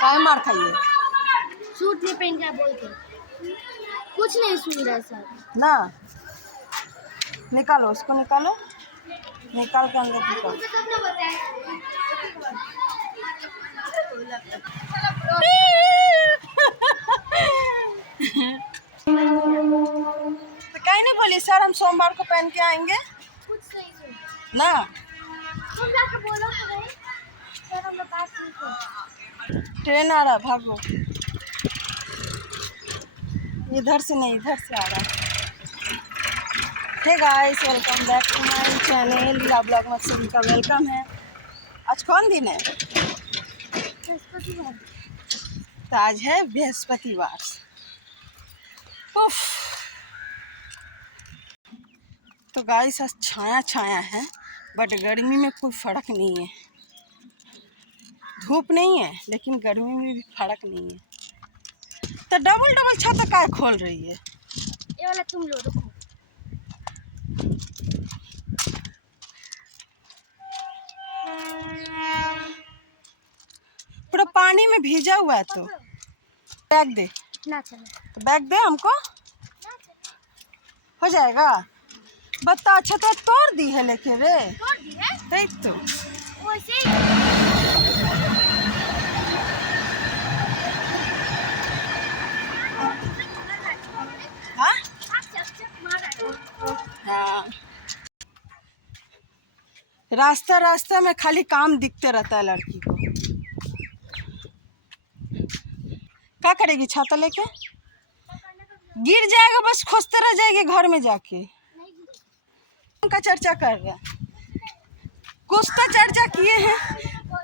काय मार खाइए? सूट नहीं पहन के बोल के कुछ नहीं सुन रहा सर। ना निकालो, उसको निकालो, निकाल के अंदर निकालो। तो कहीं नहीं बोली सर हम सोमवार को पहन के आएंगे कुछ नहीं सुन ना। तुम जाके बोलो तो भाई सर हम लोग बात नहीं कर। ट्रेन आ रहा, भागो। इधर से नहीं, इधर से आ रहा है। Hey guys, welcome back to my channel. Leela blog में सभी का वेलकम है। आज कौन दिन है? बृहस्पतिवार। तो आज है बृहस्पतिवार। उफ। तो गाइस आज छाया छाया है, बट गर्मी में कोई फर्क नहीं है। धूप नहीं है लेकिन गर्मी में भी फर्क नहीं है। तो डबल डबल छाता काय खोल रही है? ये वाला तुम लो, रुको। पूरा पानी में भीजा हुआ है। तो बैग दे, ना चलो तो बैग दे हमको, हो जाएगा। बत्ता अच्छा तो तोड़ दी है लेके रे। तोड़ दी है देख तो वैसे ही। हाँ चक मार रहा है। हाँ। रास्ता रास्ता में खाली काम दिखते रहता है लड़की को। क्या करेगी छाता लेके? गिर जाएगा, बस खोजते रह जाएगी घर में जाके। उनका चर्चा कर रहा है, कुछ तो चर्चा किए हैं,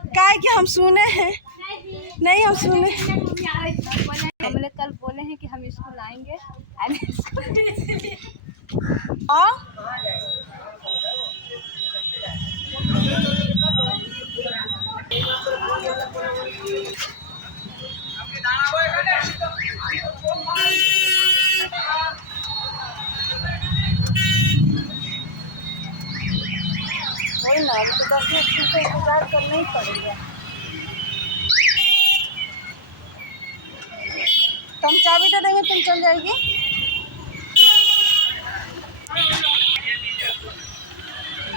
काय कि हम सुने हैं। नहीं हम सुने। हमने कल बोले हैं कि हम स्कूल आएंगे। वही ना, अभी तो 10 मिनट से इंतजार करना ही पड़ेगा। तो हम चाबी दे देंगे, तुम चल जाएगी।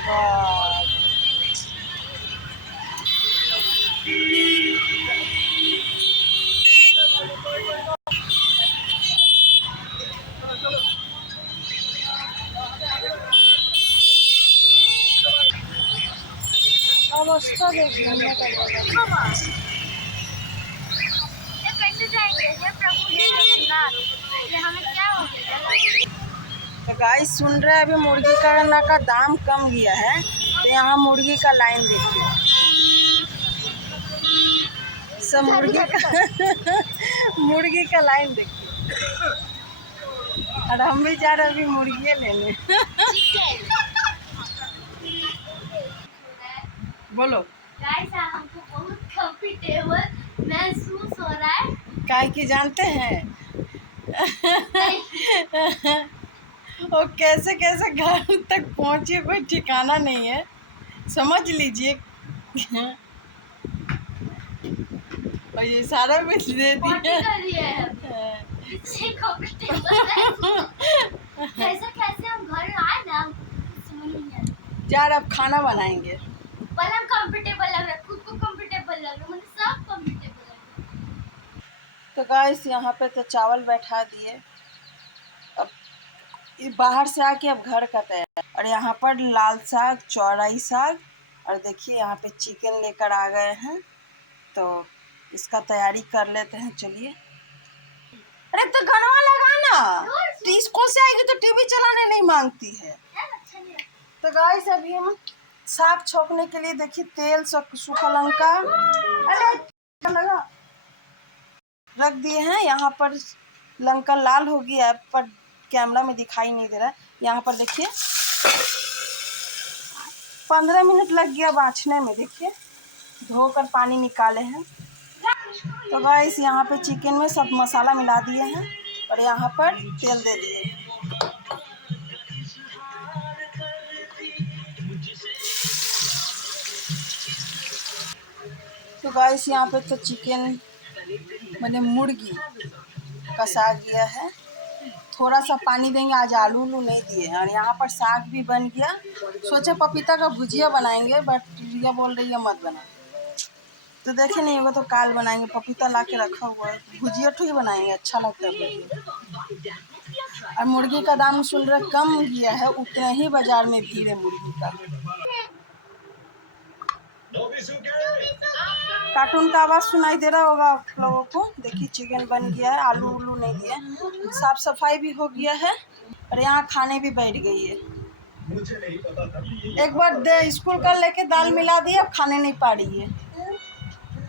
वाह। अवस्था देखिए कैसे जाएंगे हे प्रभु हे जगन्नाथ, ये हमें क्या हो गया? तो गाइस सुन रहे हैं, अभी मुर्गी का अंडा का दाम कम गया है, तो यहाँ मुर्गी का लाइन देखिए। सब मुर्गी का मुर्गी का लाइन देखिए। और हम भी जा रहे अभी मुर्गी लेने। बोलो। गाइस हमको बहुत कंफर्टेबल महसूस हो रहा है। काय की जानते हैं? वो कैसे कैसे घर तक पहुंचे कोई ठिकाना नहीं है, समझ लीजिए। और ये सारा कुछ दे दिया। कैसे कैसे हम घर आए ना, समझ नहीं आया। यार अब खाना बनाएंगे। पलंग कंफर्टेबल लग रहा है, खुद को कंफर्टेबल लग रहा है, मुझे सब कंफर्टेबल लग रहा है। तो गाइस यहाँ पे तो चावल बैठा दिए, अब बाहर से आके अब घर का तैयार। और यहाँ पर लाल साग, चौराई साग, और देखिए यहाँ पे चिकन लेकर आ गए हैं, तो इसका तैयारी कर लेते हैं। चलिए। अरे तो गनवा लगाना, तो स्कूल से आएगी तो टीवी चलाने नहीं मांगती है। तो गाइस अभी हम साग छोकने के लिए देखिए तेल, सूखा लंका लगा रख दिए हैं। यहाँ पर लंका लाल हो गया है, पर कैमरा में दिखाई नहीं दे रहा है। यहाँ पर देखिए 15 मिनट लग गया बाछने में। देखिए धोकर पानी निकाले हैं। तो गाइस यहाँ पे चिकन में सब मसाला मिला दिए हैं और यहाँ पर तेल दे दिए। तो गाइस यहाँ पे तो चिकन मैंने मुर्गी कसा गया है। थोड़ा सा पानी देंगे, आज आलू उलू नहीं दिए हैं। और यहाँ पर साग भी बन गया। सोचे पपीता का भुजिया बनाएंगे, बट रिया बोल रही है मत बना। तो देखे नहीं होगा तो काल बनाएंगे। पपीता ला के रखा हुआ है, भुजिया तो ही बनाएंगे, अच्छा लगता है भुजिया। और मुर्गी का दाम सुन रहे कम गया है, उतना ही बाजार में भीड़ है मुर्गी का। कार्टून का आवाज़ सुनाई दे रहा होगा आप लोगों को। देखिए चिकन बन गया है, आलू उलू नहीं दिए, साफ सफाई भी हो गया है। और यहाँ खाने भी बैठ गई है। एक बार स्कूल का लेके दाल मिला दिए, अब खाने नहीं पा रही है।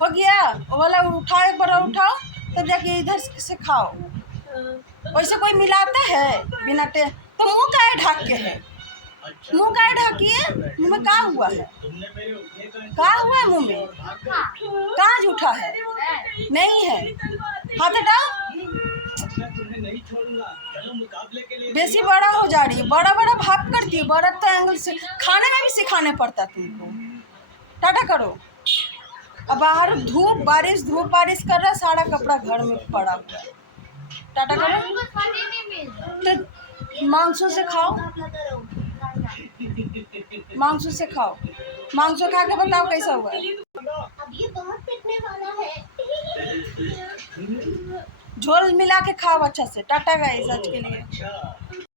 हो गया वो वाला उठाओ, एक बार उठाओ तब जाके इधर से खाओ। वैसे कोई मिलाता है बिना तो मुंह काहे ढक के है? मुंह काहे ढकिए? मुंह में क्या हुआ है? क्या हुआ है मुंह में? कहाँ झूठा है? नहीं है, हाथ हटाओ। बेसी बड़ा हो जा रही है, बड़ा बड़ा भाप करती है। बड़ा तो एंगल से खाने में भी सिखाने पड़ता तुमको। टाटा करो। अब बाहर धूप बारिश कर रहा है, सारा कपड़ा घर में पड़ा हुआ है। टाटा करो। तो मांसों से खाओ, मांसों से खाओ। मांसो खा के बताओ कैसा हुआ है। अब ये बहुत पिटने वाला है। झोल मिला के खाओ अच्छा से। टाटा गाइस आज के लिए।